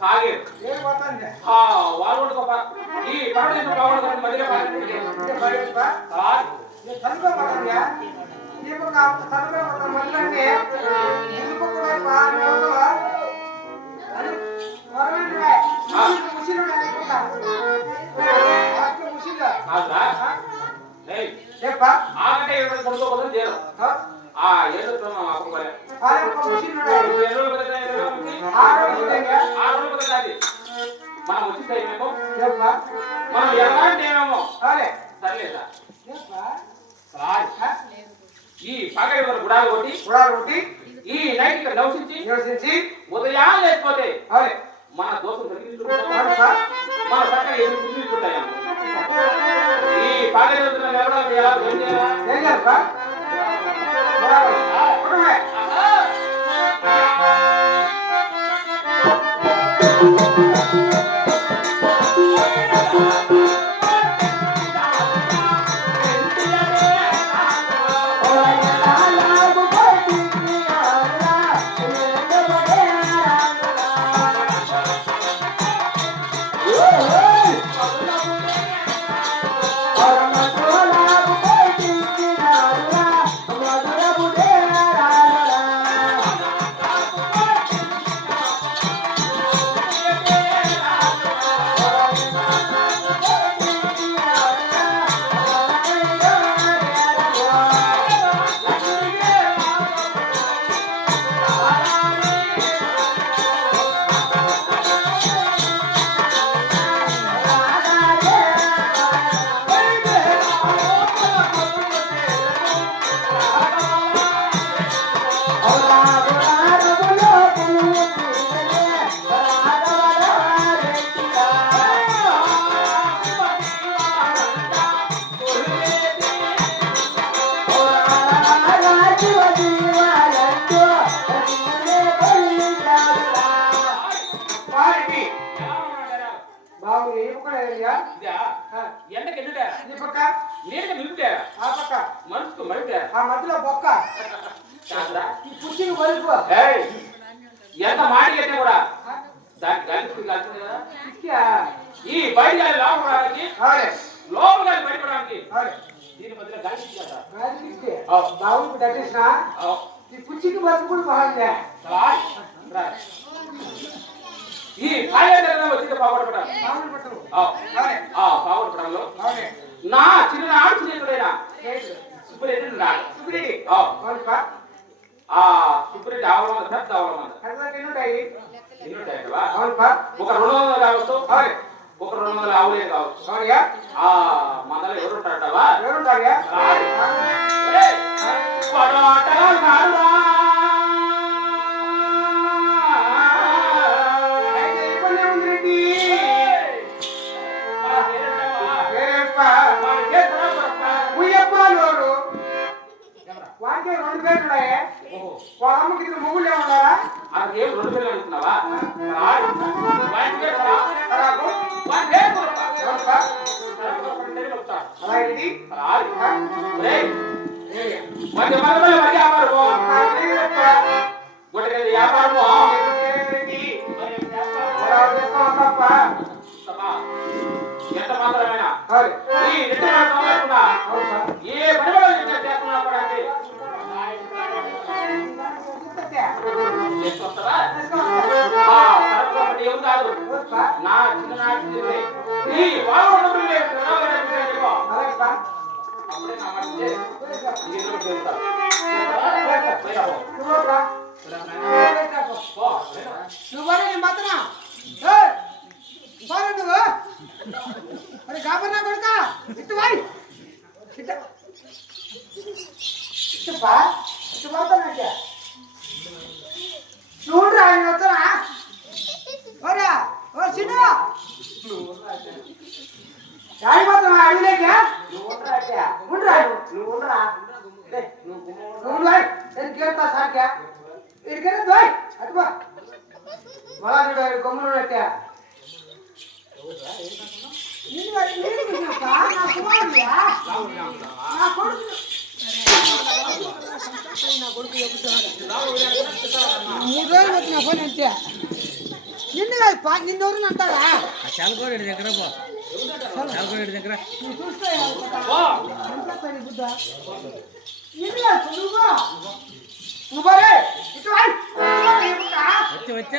కాగే ఆ వాళ్ళు మొత్తం గొప్ప ఆగంటే ఏడు ఆ ఏడు అప్పుకోలే మనం వచ్చి టైమేమో మనం ఎలాంటి ఏమేమో సర్లేదా ఈ పగటి గుడాలు కొట్టి ఈ నైట్ ఇక్కడ నివసించి ఉదయం లేకపోతే మన దోషం తగ్గించుకుంటాం మన చక్కగా ఎదురు గుర్తించుకుంటాయా ఈ ఏం చేయాలా మధ్యలో బొక్క. ఈ పుట్టిన ఏయ్ ఎంత మాడి అయితే కూడా దానికి గాలి కాల్సింది కదా ఈ బయట గాలి లోపడానికి లోపల గాలి బయటపడడానికి దీని మధ్యలో గాలి దర్శన అవు. ఈ పుచ్చికి వలుపు కూడా బాగుంది. ఈ కాయలు వచ్చింది ఆ పావుపడంలో అరే. నా చిన్ననాడు స్నేహితుడైన సుబ్బరెడ్డి రాడు సుబ్రెడ్డి ఆ, వలుప ఆ సుబ్బరెడ్డి ఆవడం పెద్ద ఆవడం కళ్ళకి ఎన్నుంటాయి ఎన్ని ఉంటాయటవా వలుప ఒక రెండు వందలు కావచ్చు ఒక రెండు వందల ఆవులే కావచ్చు. అవునయ్యా. ఆ మందలు ఎవరు ఉంటారటవా ఎవరుంటారయ్యా రాయ్. ఒరేయ్, పడోటగా వాడికి రెండు పేర్లు ఉన్నాయే వాళ్ళ అమ్మకి ఇద్దరు మొగుళ్ళే ఉన్నారా అది రెండు పేర్లు? రాయ్. కాదు. నా చిన్ననాటి నీ బాగుండే అప్పుడే నా మంచి నీళ్ళు పెడతా నువ్వు బాగా నేను మాత్రనా బాగా నువ్వు అరే కాబర్ నా కొడుక ఇట్టు బాయ్ ఇట్టు ఇట్టు బా ఇట్టు బాగుతా నాకే మూడు రోజులు వచ్చిన ఫోన్ అంటే నిన్ను కాదు పా నిన్ను ఎవరు అంటారా చలకోడి దగ్గర చలకోడి దగ్గర వచ్చి వచ్చి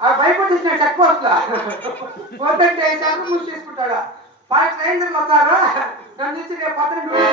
ఆ భయపడేసిన చెక్ పోస్ట్లా పోతంటే చేశాను మూసి చేసుకుంటాడు పాట నరేంద్రకి వస్తారు నన్ను చూసి రేపు పత్ర డ్యూటీ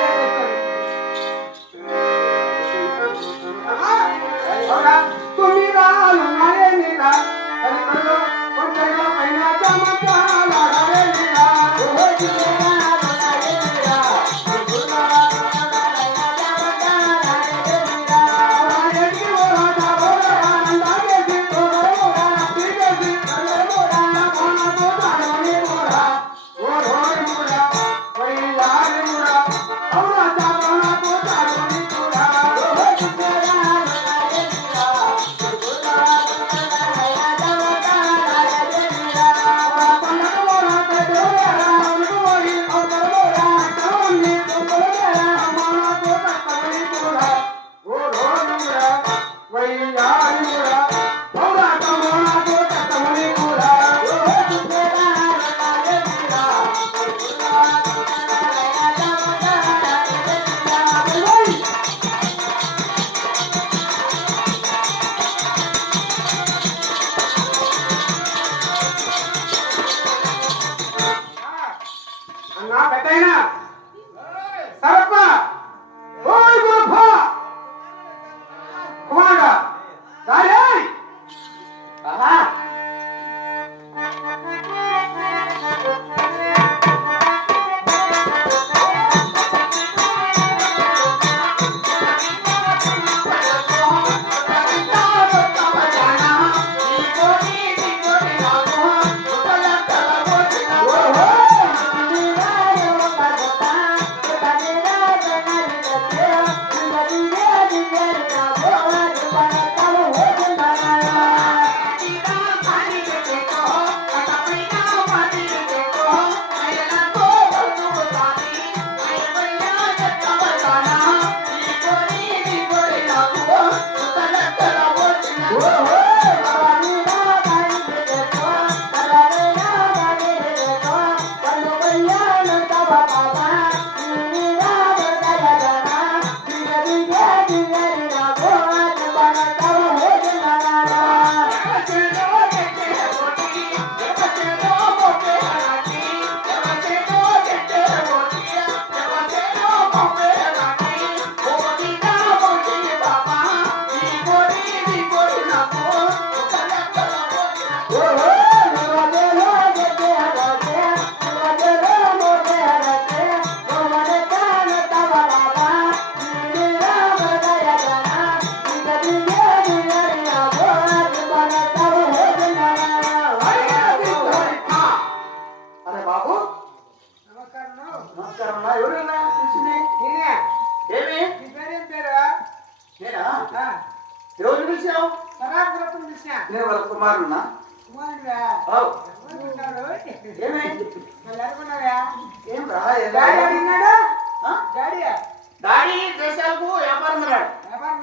డాడీ దేశాలకు వ్యాపారం వ్యాపారం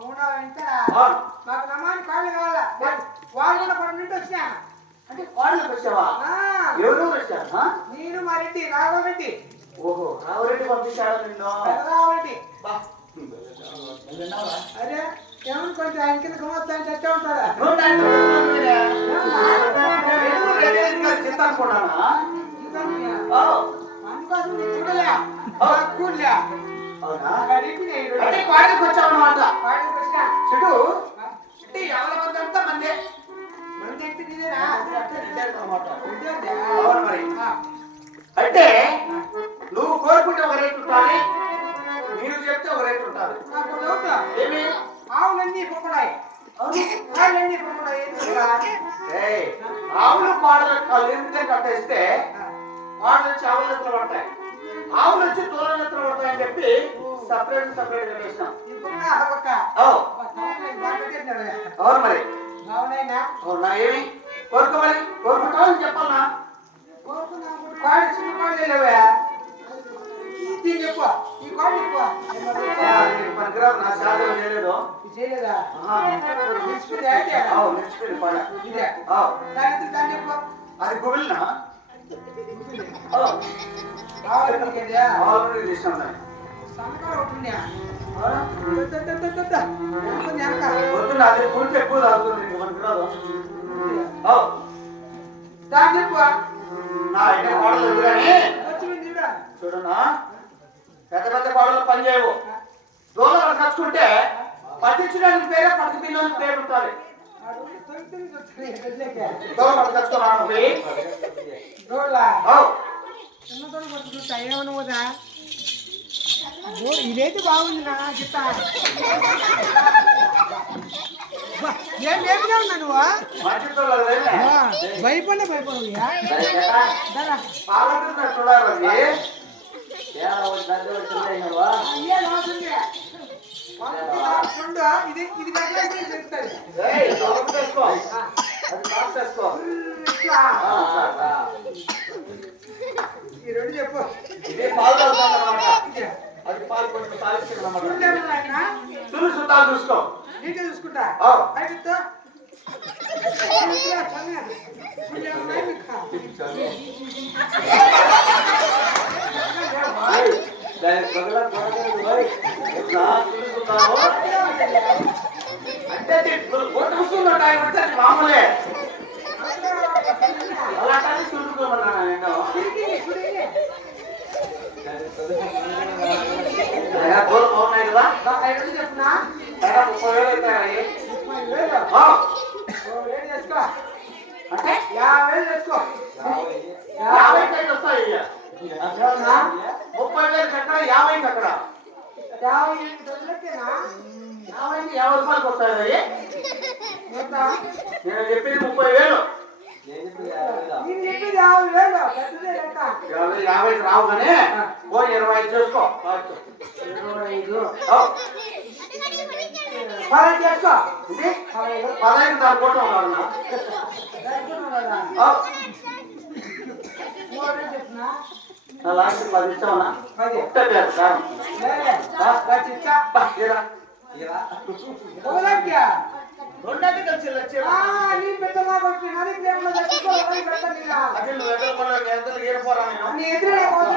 మూడో అవును మాకు నమ్మాని కాళ్ళు కావాలా? వాళ్ళు కూడా పడి నుండి వచ్చినా. అంటే వాళ్ళకి వచ్చావా? ఆ, ఎవరు వచ్చారు ఆ? నేను మా రెడ్డి రాఘవరెడ్డి ఓహో రావురెడ్డి పంపించాడు నిన్ను? రాఘవరెడ్డి బా. విన్నావా? అరే ఏమని కొంచెం ఆయన కింద గుమస్తాను చచ్చా ఉంటాడా గారి చిత్త అనుకున్నానా? అంటే వాడికి వచ్చావు అన్నమాట వాడికి వచ్చినా? చూడు. అంటే ఎవరి మంది అంతా మందే. మంది ఎక్కి నీదేనా? అంటే రెడ్డి అన్నమాట. ఉంటుందా? అవును మరి. ఆ, అంటే నువ్వు కోరుకుంటే ఒక రేటు ఉంటుంది మీరు చెప్తే ఒక రేటు డౌట్ ఏమి? ఆవులన్నీ పొక్కడాయి ఆవులు పాడలు కలిపితే కట్టేస్తే పాడలు వచ్చి ఆవుల ఎత్తులు పడతాయి ఆవులు వచ్చి దూరం ఎత్తులు పడతాయని చెప్పి సపరేట్ సపరేట్ కట్టేసినాం అవును మరి బాగున్నాయినా? అవునా ఏమి కోరుకోమని కోరుకుంటావని చెప్పాలనా కోరుకున్నాం చిన్న కాళ్ళు లేవా? చెప్పు ఈ కాళ్ళు చెప్పు పనికిరాదు నా శాతం చేయలేదు. అది గుబిల్నా? తీసినాం దాన్ని. వద్దు అది పులికి ఎక్కువ తాగుతుంది చెప్పు నా పాడలు వద్దు కానీ చూడనా? పెద్ద పెద్ద పాడలు పని చేయవు దూరం కచ్చుకుంటే పట్టించడానికి పేరే పట్టి పిల్లలకి పేరు ఉంటుంది ఇదైతే బాగుంది నా గిత్త ఏం నేర్పినావు నువ్వు మంచి తోలలే. భయపడే భయపడవు పాలకుడు చూడాలి అయ్యే రాసింది చూడు ఇది ఇది ఏయ్, అది ఆ, ఈ రెండు చెప్పు ఇది పాలు అన్నమాట. అది పాలు కొంచెం అన్నమాట. చూడలేము చూడు సుతాలు చూసుకో చూసుకుంటా అయిపోతా చూడలేము దాని పగల పగలేదు, చూసుకుంటావు? అంటే కొట్టు కూర్చున్నట్టు ఆయన పడితే అది మామూలే. అలా కానీ చూసుకోమన్నా నేను. గోలు బాగున్నాయి కదా? చెప్పునా ముప్పై వేలు అవుతాయి ముప్పై వేలు చేసుకో? అంటే యాభై వేలు చేసుకో. అయితే వస్తాయి? ముప్పై వేలు అక్కడ యాభైకి అక్కడ యాభై ఎనిమిది రోజులకేనా యాభైకి యాభై రూపాయలకి వస్తాయి అవి. ఎంత? నేను చెప్పింది ముప్పై వేలు నేను చెప్పింది యాభై వేలు రావు కానీ పోయి ఇరవై ఐదు చేసుకో. ఇరవై ఐదు ఓ, పదహైదు దాని నా లాస్ట్ పది ఇచ్చావునా పది. ఒకటే పేరు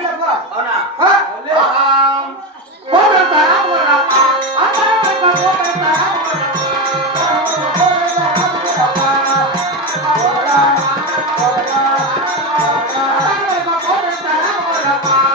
అబ్బా. అవునా? ఆ,